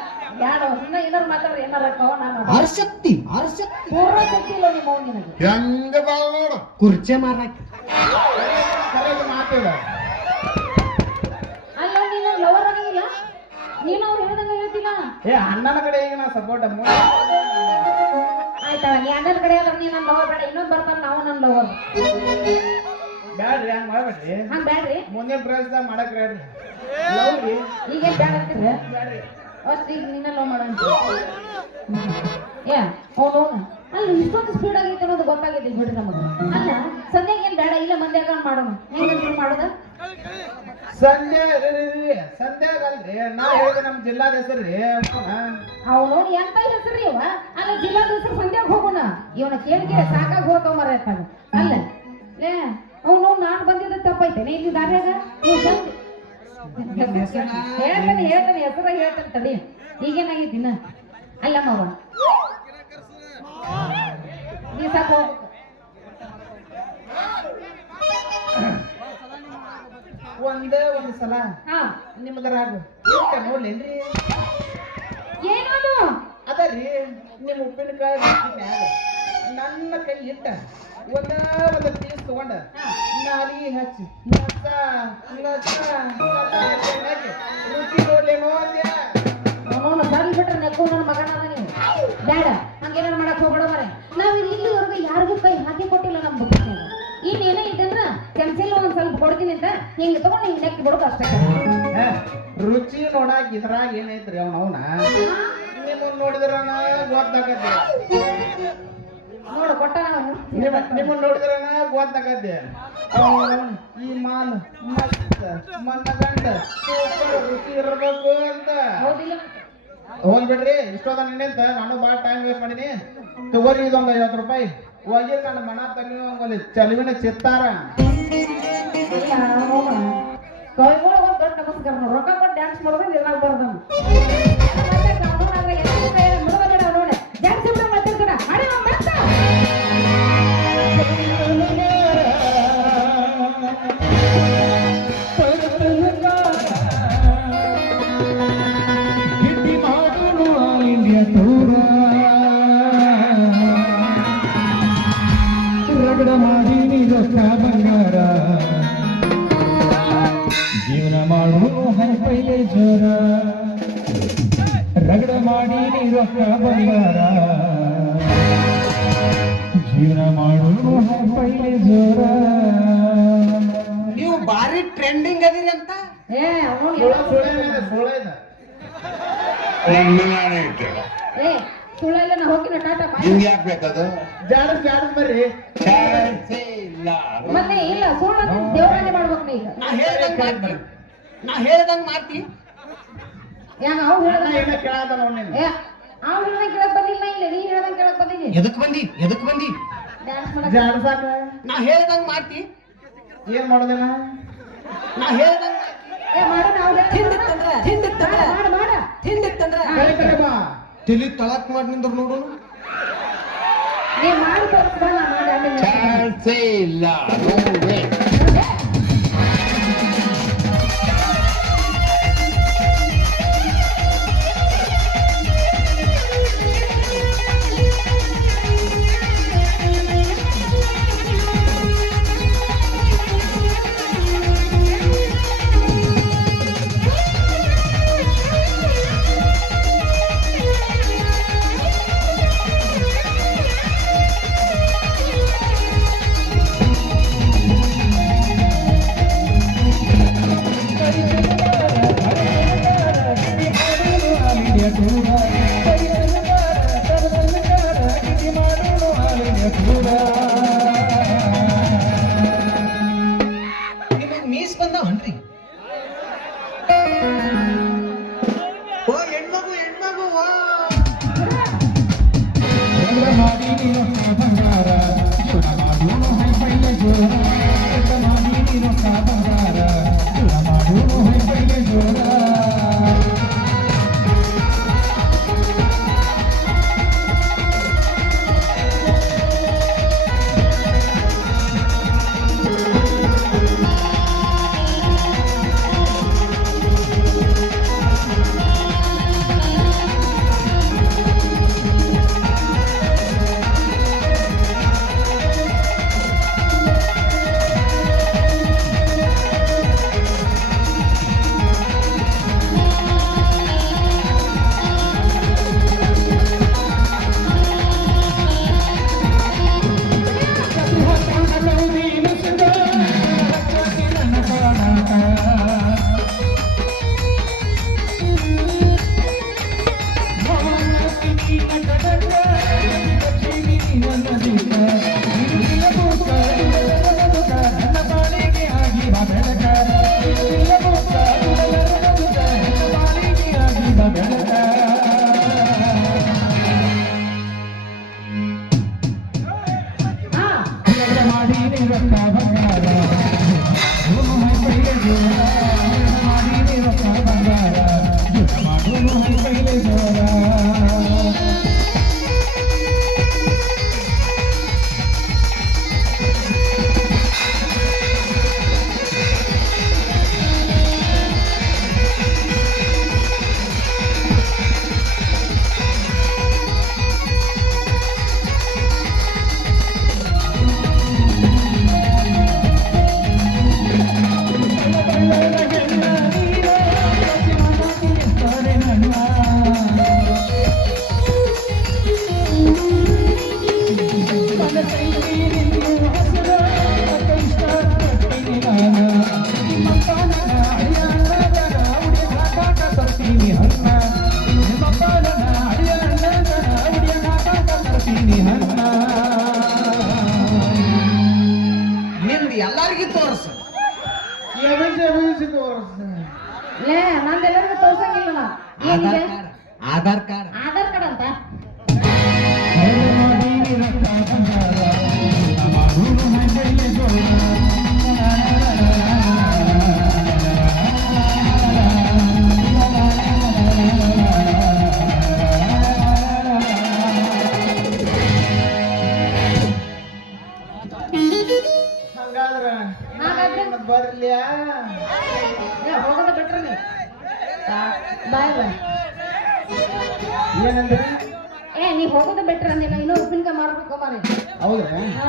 ಯಾರು ಸುಮ್ಮನೆ ಏನಾರು ಮಾತಾಡ್ರಿ ಏನಾರ ಹರ್ಷಕ್ತಿ ಪೂರ್ವ ಶಕ್ತಿ ಇಲ್ಲ ನಿಮ್ಮ ಅವ್ನು ನಿನಗೆ ಹೆಂಗ ಬಾಳ ನೋಡು ಕುರ್ಚೆ ಮಾರಾಕಿ ಮಾತಿಲ್ಲ ಅಲ್ಲ ನೀನು ಲವರ್ ಆಗಂಗಿಲ್ಲ ನೀನು ಅವ್ರು ಹೇಳ್ದಂಗ ಹೇಳ್ತಿಲ್ಲ ಏ ಅಣ್ಣನ ಕಡೆ ಈಗ ನಾ ಸಪೋರ್ಟ್ ಆಯ್ತಾ ನೀ ಅಣ್ಣನ ಕಡೆ ಆದ್ರೆ ನೀ ನನ್ನ ಲವರ್ ಬೇಡ ಇನ್ನೊಂದು ಬರ್ತಾನ ನಾವು ನನ್ನ ಲವರ್ ಬ್ಯಾಡ್ರಿ ಹಂಗ್ ಮಾಡ್ಬೇಡ್ರಿ ಹಂಗ ಬ್ಯಾಡ್ರಿ ಮುಂದಿನ ಪ್ರವೇಶದಾಗ ಮಾಡಕ್ ಹೇಳ್ರಿ ಲವ್ ರೀ ಈಗೇನ್ ಬ್ಯಾಡ ಅಂತಿದ್ರೆ ಬ್ಯಾಡ್ರಿ ಅಷ್ಟು ಈಗ ನಿನ್ನ ಲವ್ ಮಾಡಂತ ಯಾ ಅವನು ಅಲ್ಲ ಇಷ್ಟೊಂದು ಸ್ಪೀಡ್ ಆಗೈತೆ ಅನ್ನೋದು ಗೊತ್ತಾಗೈತಿ ಬಿಡ್ರಿ ನಮಗೆ ಅಲ್ಲ ಸದ್ಯಾಗ ಏನ್ ಬೇಡ ಇಲ್ಲ ಮಂದ್ಯಾಗ ಮಾಡೋಣ ಹೆಂಗಂತ ಮಾಡೋದ ಸಂಧ್ಯಾಗಲ್ರಿ ನಾ ಹೇಳಿದೆ ನಮ್ಮ ಜಿಲ್ಲಾದ ಹೆಸರು ರೀ ಅವನು ಎಂತ ಹೆಸರು ಇವ ಅಲ್ಲ ಜಿಲ್ಲಾದ ಹೆಸರು ಸಂಧ್ಯಾಗ ಹೋಗೋಣ ಇವನ ಕೇಳಿಕೆ ಸಾಕಾಗಿ ಹೋಗ್ತಾವ ಮರ ಇರ್ತಾನ ಅಲ್ಲ ಲೇ ಅವನು ನಾನು ಬಂದಿದ್ದ ತಪ್ಪೈತೇನೆ ಇಲ್ಲಿ ದಾರ್ಯಾಗ ಹೇಳ್ತಾನೆ ಹೆಸರ ಹೇಳ್ತಾನೆ ತಡಿ ಈಗೇನಾಗಿದ್ದೀನ ಅಲ್ಲ ಮಾವ ನೀ ಸಾಕು ಒಂದೇ ಒಂದು ಸಲ ಹಾ ನಿಮ್ದರಾಗ ನೋಡ್ಲೇನ್ರಿ ಏನದು ಅದರಿ ನಿಮ್ಮ ಉಪ್ಪಿನಕಾಯಿ ಮ್ಯಾಗ ನನ್ನ ಕೈ ಇಟ್ಟ ಒಂದು ಪೀಸ್ ತಗೊಂಡ ನಾಲಿಗೆ ಹಚ್ಚಿ ರುಚಿ ನೋಡ್ಲೇನೋ ಅಂದ್ಯ ಅವನು ಸಣ್ಣ ಬಿಟ್ರೆ ನೆಕ್ಕು ನನ್ನ ಮಗನ ಅದ ನೀವು ಬೇಡ ಹಂಗೇನಾರು ಮಾಡಕ್ ಹೋಗ್ಬೇಡ ಮರೆ ನಾವ್ ಇಲ್ಲಿವರೆಗೂ ಯಾರಿಗೂ ಕೈ ಹಾಕಿ ಕೊಟ್ಟಿಲ್ಲ ನಮ್ಮ ಬುಕ್ಕಿನಾಗ ಇನ್ನೇನೇ ಇದಂದ್ರ ಕೆಲ್ಸಿಲ್ಲ ಒಂದ್ ಸ್ವಲ್ಪ ಕೊಡ್ತೀನಿ ಅಂತ ಹಿಂಗ್ ತಗೊಂಡು ಹಿಂಗ್ ನೆಕ್ಕಿ ಬಿಡೋದು ಅಷ್ಟೇ ರುಚಿ ನೋಡಾಕ ಇದ್ರಾಗ ಏನೈತ್ರಿ ಅವನ ನಿಮ್ಮನ್ನ ನೋಡಿದ್ರನ ಗೊತ್ತಾಗತ್ತೆ ನೋಡು ಕೊಟ್ಟ ನಿಮ್ಮನ್ನ ನೋಡಿದ್ರನ ಗೊತ್ತಾಗತ್ತೆ ಈ ಮಾಲ್ ಮಸ್ತ್ ಮನ್ನಗಂಡ ಸೂಪರ್ ರುಚಿ ಇರ್ಬೇಕು ಅಂತ ಹೌದಿಲ್ಲ ಹೋಗ್ಬಿಡ್ರಿ ಇಷ್ಟೋದ ನಿನ್ನೆಂತ ನಾನು ಭಾಳ ಟೈಮ್ ವೇಸ್ಟ್ ಮಾಡೀನಿ ತಗೋರಿ ಇದೊಂದು 50 ರೂಪಾಯಿ ಹೋಗಿ ನನ್ನ ಮನ ತಲ್ಲಿ ಒಂದಲ್ಲಿ ಚಲುವಿನ ಚಿತ್ತಾರ ಕೈಗಳು ಒಂದು ದೊಡ್ಡ ನಮಸ್ಕಾರ ನೋಡು ರೊಕ್ಕ ಕೊಟ್ಟು ಡ್ಯಾನ್ಸ್ ಮಾಡೋದು ಇದ್ರಾಗ ಬರ್ದಮ್ಮ ಡ್ಯಾನ್ಸ್ ಮಾಡ್ತಿರ್ತಾರ ರಗಡ ಮಾಡಿ ರೊಕ್ಕ ಬಂಗಾರ ಜೀವನ ಮಾಡು ಹೈಪೈಲೆ ಜೋರ ರಗಡ ಮಾಡಿ ರೊಕ್ಕ ಬಂಗಾರ ಜೀವನ ಮಾಡು ಹೈಪೈಲೆ ಜೋರ ನೀವು ಬಾರಿ ಟ್ರೆಂಡಿಂಗ್ ಅದಿರಿ ಅಂತ ಏ ಅವನು ಸುಳ್ಳ ಇದೆ ನಮ್ಮೆಲಾನೆ ಇಟ್ಟು ಏ ಸುಳ್ಳೆಲ್ಲ ನಾ ಹೋಗಿನ ಟಾಟಾ ನಿಮ್ಗೆ ಯಾಕೆ ಬೇಕದು ಜಾಡಸ್ ಬರ್ರಿ ಚಾನ್ಸೇ ಇಲ್ಲ ಮತ್ತೆ ಇಲ್ಲ ಸುಳ್ಳ ದೇವರಾಣೆ ಮಾಡ್ಬೇಕು ನೀ ಈಗ ನಾ ಹೇಳ್ದಂಗ್ ಮಾಡ್ತಿ ಯಾಕ ಅವ್ರು ಅಣ್ಣ ಹೇಳ್ದ ಏನ ಕೇಳಾದ ನೋಡಿ ಏ ಅವ್ರು ಹೇಳ್ದಂಗೆ ಕೇಳಕ್ ಬಂದಿಲ್ಲ ಇಲ್ಲ ನೀ ಹೇಳ್ದಂಗೆ ಕೇಳಕ್ ಬಂದಿನಿ ಎದಕ್ ಬಂದಿ ಡ್ಯಾನ್ಸ್ ಮಾಡಕ್ ಜಾಡಸಾಕ ನಾ ಹೇಳ್ದಂಗ್ ಮಾಡ್ತಿ ಏನ್ ಮಾಡೋದೇನ ನಾ ಹೇಳ್ದಂಗ್ ಏ ಮಾಡು ನಾವು ಮಾಡ ಕರೆ ಬಾ ತಿಳಿ ತಳಕ್ ಮಾಡಿ ನಿಂದ್ರ ನೋಡು ನೀ ಮಾಡಿ ತೋರಿಸ್ಬಾ ನಾ ಮಾಡಿ ಆಮೇಲೆ ಚಾನ್ಸೇ ಇಲ್ಲ ನೋ ವೇ ನಿಮಗ್ ಮೀಸ್ ಬಂದವನ್ರಿ ಓ ಹೆಣ್ಮಗು ಓ ಮಾಡಿ ರೊಕ್ಕ ಬಂಗಾರ ಜೀವನ ಮಾಡು ಹೈಪೈಲೆ ಜೋರ ಮಾಡಿ ರೊಕ್ಕ ಬಂಗಾರ ಜೀವನ ಮಾಡು ಹೈಪೈಲೆ ಜೋರ ನಿಂದು ಎಲ್ಲರಿಗೂ ತೋರ್ಸು. ಎಬಿಸಿ ತೋರಿಸ್ತೀನಿ. ಲೇ ನಂದೆಲ್ಲರಿಗೂ ತೋರ್ಸಂಗಿಲ್ಲ ನಾ. ಏನಿದೆ? ಆಧಾರ್ ಕಾರ್ಡ್ ಆಧಾರ್ ಕಾರ್ಡ್ ಅಂತ ಹಂಗಾದ್ರೆ ಹಾಗಾದ್ರೆ? ಬರ್ಲ್ಯಾ? ಹೋಗೋದ ಬಿಟ್ರಿ ನೀ ಬಾಯ್ ಬಾಯ್. ಏನಂದ್ರೆ ನೀ ಹೋಗೋದ ಬೆಟ್ರ ನೀನು ಇನ್ನೂ ಉಪ್ಪಿನಕಾಯಿ ಮಾರ್ಬೇಕು ಮಾರಿ. ಹೌದಾ? ಹಾ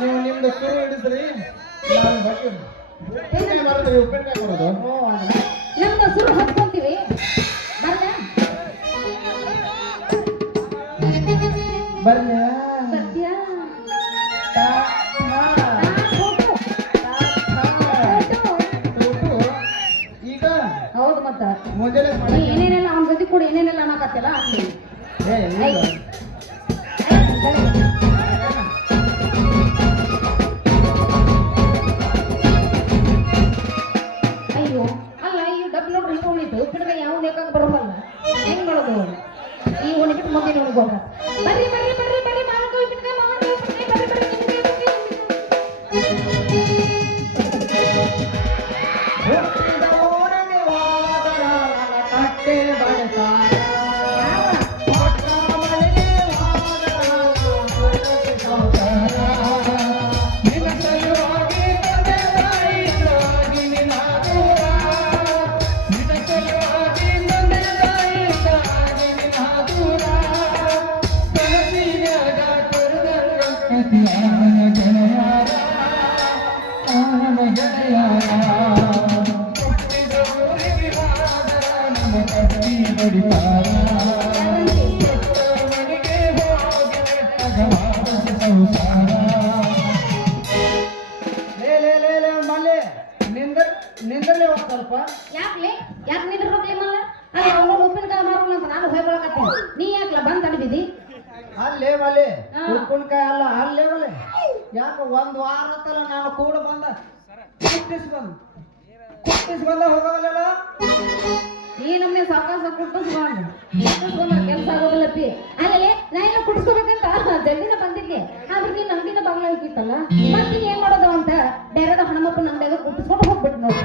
ನೀವು ನಿಮ್ದು ಶುರು ಹಿಡಿದ್ರಿ, ನಾನು ಬಟ್ಟೆ ಉಪ್ಪಿನಕಾಯಿ ಮಾರಿದ್ರಿ, ಉಪ್ಪಿನಕಾಯಿ ಕೊಡೋದು. ನಮ್ದು ಸುರು ಹಚ್ಕೊಂತೀವಿ ಬರ್ಲ ಬರ್ಲ್ಯಾ? ಸತ್ಯ ತಾ, ಫೋಟೋ ಈಗ ಹೌದು ಮತ್ತ ಮುಂಜಾನೆ ನೀ ಮಾಡಿ ಏನೇನೆಲ್ಲ ಅವ್ನ ಜೊತೆ ಕೂಡ ಏನೇನೆಲ್ಲ ಅನ್ನಕತ್ತಿಲ್ಲ ಅಂತೀನಿ. ಅಯ್ಯೋ ಅಲ್ಲ ಈ ಡಬ್ ನೋಡ್ರಿ ಹಿಂಗ ಉಳಿತು ಉಪ್ಪಿನಕಾಯಿ ಯಾವ ಬೇಕಾಗ ಬರೋಲ್ಲ ಹೆಂಗ್ ಮಾಡೋದು? ಈ ಉಣಿಬಿಟ್ಟು ಮೊದಲು ಉಣ್ಬೋದ. ಬರ್ರಿ ಬರ್ರಿ ಬರ್ರಿ ಬರ್ರಿ ಮಾವಿನಕಾಯಿ ಉಪ್ಪಿನಕಾಯಿ ಮಾವಿನಕಾಯಿ ಉಪ್ಪಿನಕಾಯಿ ಬರ್ರಿ ಬರ್ರಿ ಮಲ್ಲಿ ನಿಂದಲೇ ಹೋಗ್ ಸ್ವಲ್ಪ. ಯಾಕ್ಲೆ ಯಾಕೆ ನಿಂದಿರ್ಬೇಕ್ಲೆ ಮಲ್ಲ? ಅಲ್ಲ ಅವ್ನು ಉಪ್ಪಿನಕಾಯಿ ಮಾರೋಣ ಅಂತ ನಾನು ಭಯಪಡಕತ್ತೀನಿ. ನೀ ಯಾಕ್ಲ ಬಂದ್ ತಡಿಬಿದಿ? ಅಲ್ಲೇ ಮಲ್ಲಿ ಹಾ. ಉಪ್ಪಿನಕಾಯಿ ಅಲ್ಲ ಅಲ್ಲೇ ಮಲ್ಲಿ. ಯಾಕೆ ಒಂದ್ ವಾರ ಆತಲ್ಲ ನಾನು ಕೂಡ ಬಂದ ಕುಟ್ಟಿಸ್ ಬಂದ ಹೋಗವಲ್ಲ. ಈ ನಮ್ಮನೆ ಸಾಕಾಸ ಕುಟ್ಟಿಸ್ಕೊಂಡ್ರೆ ಕೆಲಸ ಆಗೋದಿಲ್ಲಪ್ಪಿ. ಅಲ್ಲೇ ನಾ ಏನೋ ಕುಡಿಸ್ಕೋಬೇಕಂತ ಜಲ್ದಿನ ಬಂದಿದ್ದೆ, ಆದ್ರೆ ನೀನ್ ಅಂಗಡಿನ ಬಾಗ್ಲ ಹೋಗಿತ್ತಲ್ಲ, ಮತ್ತೆ ಏನ್ ಮಾಡೋದು ಅಂತ ಬೇರೆದ ಹಣಮಪ್ಪನ ಅಂಗಡಿಯಾಗ ಕುಟ್ಟಿಸ್ಕೊಂಡು ಹೋಗ್ಬಿಟ್ಟು ನೋಡಿ.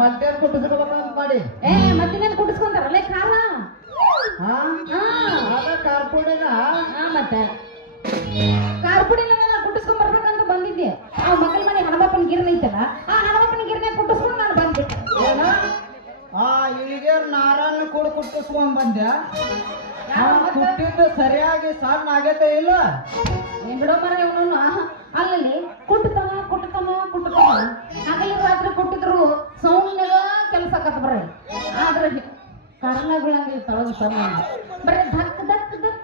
ಮಧ್ಯಾಹ್ನ ಕುಟ್ಟಿಸ್ಕೊಬೇಕಂತ ಮಾಡಿ. ಮತ್ತಿನ್ನೇನು ಕುಟ್ಟಿಸ್ಕೊಂತಾರಲ್ಲ ಕಾರಣ ಕಾರ್ಪುಡಿನ ಮತ್ತೆ ಕಾರ್ಪುಡಿನ ಕುಟ್ಟಿಸ್ಕೊಂಡ್ ಬರ್ಬೇಕಂತ ಬಂದಿದ್ದೆ. ಆ ಮಕ್ಕಳ ಮನೆ ಹಣಮಪ್ಪನ ಗಿರ್ನ ಐತಲ್ಲ, ಆ ಹಣಮಪ್ಪನ ಗಿರ್ನ ಕುಟ್ಟಿಸ್ಕೊಂಡು ನಾನು ಬಂದ್ಬಿಟ್ಟೆ. ಇಲ್ಲಿಗೆ ನಾರಾಯಣ ಕೂಡ ಕುಟ್ಟಿಸ್ಕೊಂಡ್ ಬಂದೆ. ಕುಟ್ಟಿದ್ದು ಸರಿಯಾಗಿ ಸಣ್ಣ ಆಗೈತೆ ಇಲ್ಲ? ಏನ್ ಬಿಡೋ ಮರ ಇವನು ಅಲ್ಲಲ್ಲಿ ಕುಟ್ಟತಾನ ಹಗಲಿ ರಾತ್ರಿ ಕುಟ್ಟಿದ್ರು ಸೌಂಡ್ನಾಗ ಕೆಲಸ ಆಕತ್ ಬರ್ರಿ. ಆದ್ರೆ ಕರಣ ಬೀಳಂಗಿಲ್ಲ ತಳಗ ಸಣ್ಣ ಬರೀ ಧಕ್ ಧಕ್ ಧಕ್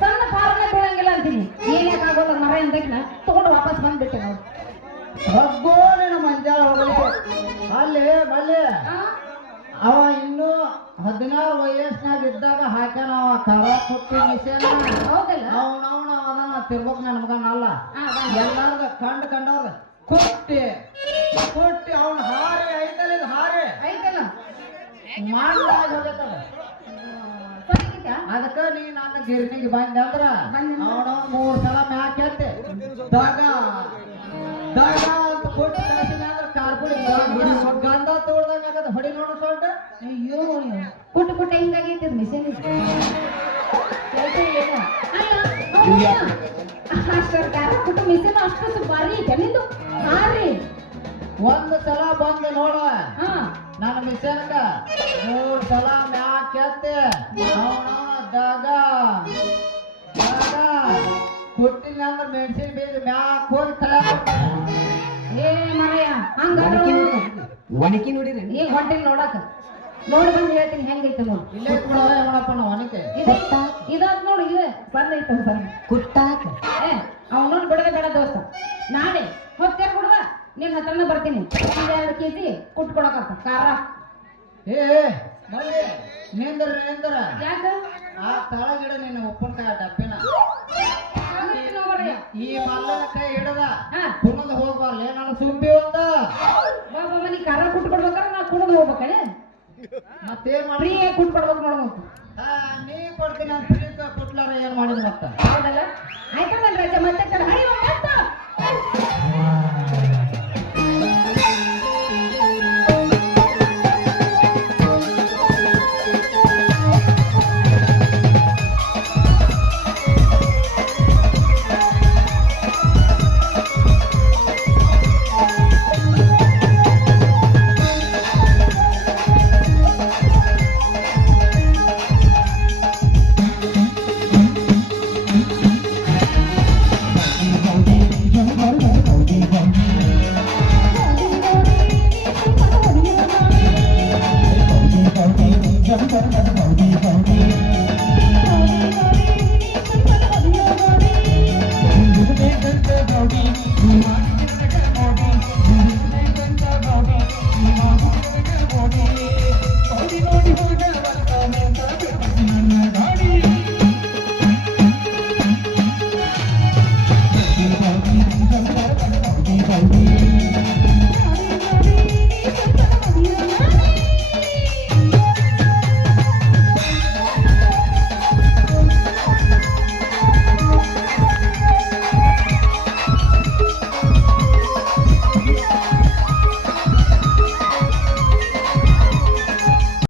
ಸಣ್ಣ ಕಾರಣ ಬೀಳಂಗಿಲ್ಲ ಅಂತೀನಿ. ಏನ್ ಯಾಕಾಗೋದ ಮರ ಅಂದಕ್ನ ತಗೊಂಡು ವಾಪಸ್ ಬಂದ್ಬಿಟ್ಟೆ ನಾವು. ಹಗ್ಗೋಲಿನ ಮಂಜಾಳ ಹೋಗಲಿ. ಅಲ್ಲಿ ಬಲ್ಲಿ ಅವ ಇನ್ನೂ 16 ವಯಸ್ಸಿನಾಗ ಇದ್ದಾಗ ಹಾಕ್ಯಾನ ನಾವು ಕರ ಕೊಟ್ಟು ಮಿಷನ್ ಹೌದಲ್ಲ ಅವನವನ ಅದನ್ನ ತಿರ್ಬೇಕು ನನ್ನ ಮಗನ ಅಲ್ಲ ಹಾ, ಬಾ. ಎಲ್ಲಾರ್ದ ಕಂಡವ್ರ ಕೊಟ್ಟಿ ಅವನ ಹಾರಿ ಐತಲ್ಲ ಇದು ಹಾರಿ ಐತಲ್ಲ ಮಾಡಲಾಗಿ ಹೋಗತ್ತದ ಸರಿಗಿತ್ತಾ? ಅದಕ್ಕ ನೀ ನನ್ನ ಗಿರ್ನಿಗೆ ಬಂದೆ ಅಂದ್ರ ಬಂದೆ ಅಂದ್ರ? ಅವನ 3 ಸಲ ಮ್ಯಾಕ್ ಎತ್ತೆ ದಾಗ ಅಂತ ಕೊಟ್ಟು ಕಳಿಸಿದ ಅಂದ್ರ ಕಾರ್ಪುಡಿ ಗಂಧ ತೋಡ್ದಂಗ ಆಗದ ಹೊಡಿ ನೋಡು ಸೊಲ್ಟ ಅಯ್ಯೋ ಕುಟ್ಟು ಹಿಂಗಾಗೈತಿ ಮಿಷನ್ ಕೆಲಸ ಏನು ಅಲ್ಲ ಅಷ್ಟರ ಕಾರ ಕುಟ್ಟು ಮಿಷನ್ ಅಷ್ಟು ಭಾರಿ ಐತೆ ನಿಂದು ಹಾರಿ ಒಂದ್ ಸಲ ಬಂದು ನೋಡ ಹಾ ನನ್ನ ಮಿಷನ್ಗ 3 ಸಲ ಮ್ಯಾಕ್ ಎತ್ತೆ ಅವನವನ ದಾಗ ಕೊಟ್ಟಿನ ಅಂದ್ರ ಮೆಣಸಿನ ಬೀಜ ಮ್ಯಾಕ್ ಹೋಗಿ ತಲೆ ಏ ಮರಯ್ಯ ಹಂಗಾದ್ರೆ ಒಣಕಿ ನೋಡಿರಿ ಈಗ ಹೊಂಟಿಲ್ ನೋಡಾಕ ನೋಡಿ ಬಂದು ಹೇಳ್ತೀನಿ ಹೆಂಗೈತೆ ನೋಡು ಇಲ್ಲೇ ಕೊಡೋದ ನೋಡಪ್ಪ ನಾವು ಒನಕೆ ಇದಾದ್ ನೋಡು ಇದೆ ಬಂದೈತೆ ಸರ್ ಕುಟ್ಟಾಕ ಏ ಅವ್ನು ಬಿಡದೆ ಬೇಡ ದೋಸ್ತ ನಾಳೆ ಹೊತ್ತೇರ್ ಬಿಡುವ ನಿನ್ನ ಹತ್ರನ ಬರ್ತೀನಿ 2 ಕೆಜಿ ಕುಟ್ ಕೊಡಕತ್ತ ಖಾರ ಏ ಮಲ್ಲಿ ನಿಂದ್ರ ಯಾಕ ಆ ತಳಗಿಡ ನಿನ್ನ ಉಪ್ಪಿನಕಾಯಿ ಡಬ್ಬಿನ ಹಂಗೈತಿ ಮರಯ್ಯ ಈ ಮಲ್ಲನ ಕೈ ಹಿಡದ ಹಾ ಕುಣದ್ ಹೋಗ್ಬಾರ್ಲೆ ನಾನು ಸುಂಬಿ ಒಂದ ಬಾಬಾ ಮನಿ ಖಾರ ಕುಟ್ ಕೊಡ್ಬೇಕಾರ ನಾ ಕುಣದ್ ಹೋಗ್ಬೇಕಳೆ ಮತ್ತೇನ್ ಮಾಡಿ ಫ್ರೀ ಕುಟ್ ಕೊಡ್ಬೇಕು ನೋಡು ನೀ ಕೊಡ್ತೀನಿ ಅಂತ ಕೊಟ್ಲಾರ ಏನ್ ಮಾಡಿದ್ ಮತ್ತ ಹೌದಲ್ಲ ಆಯ್ತಾ ನನ್ನ ರಜೆ ಮತ್ತೆ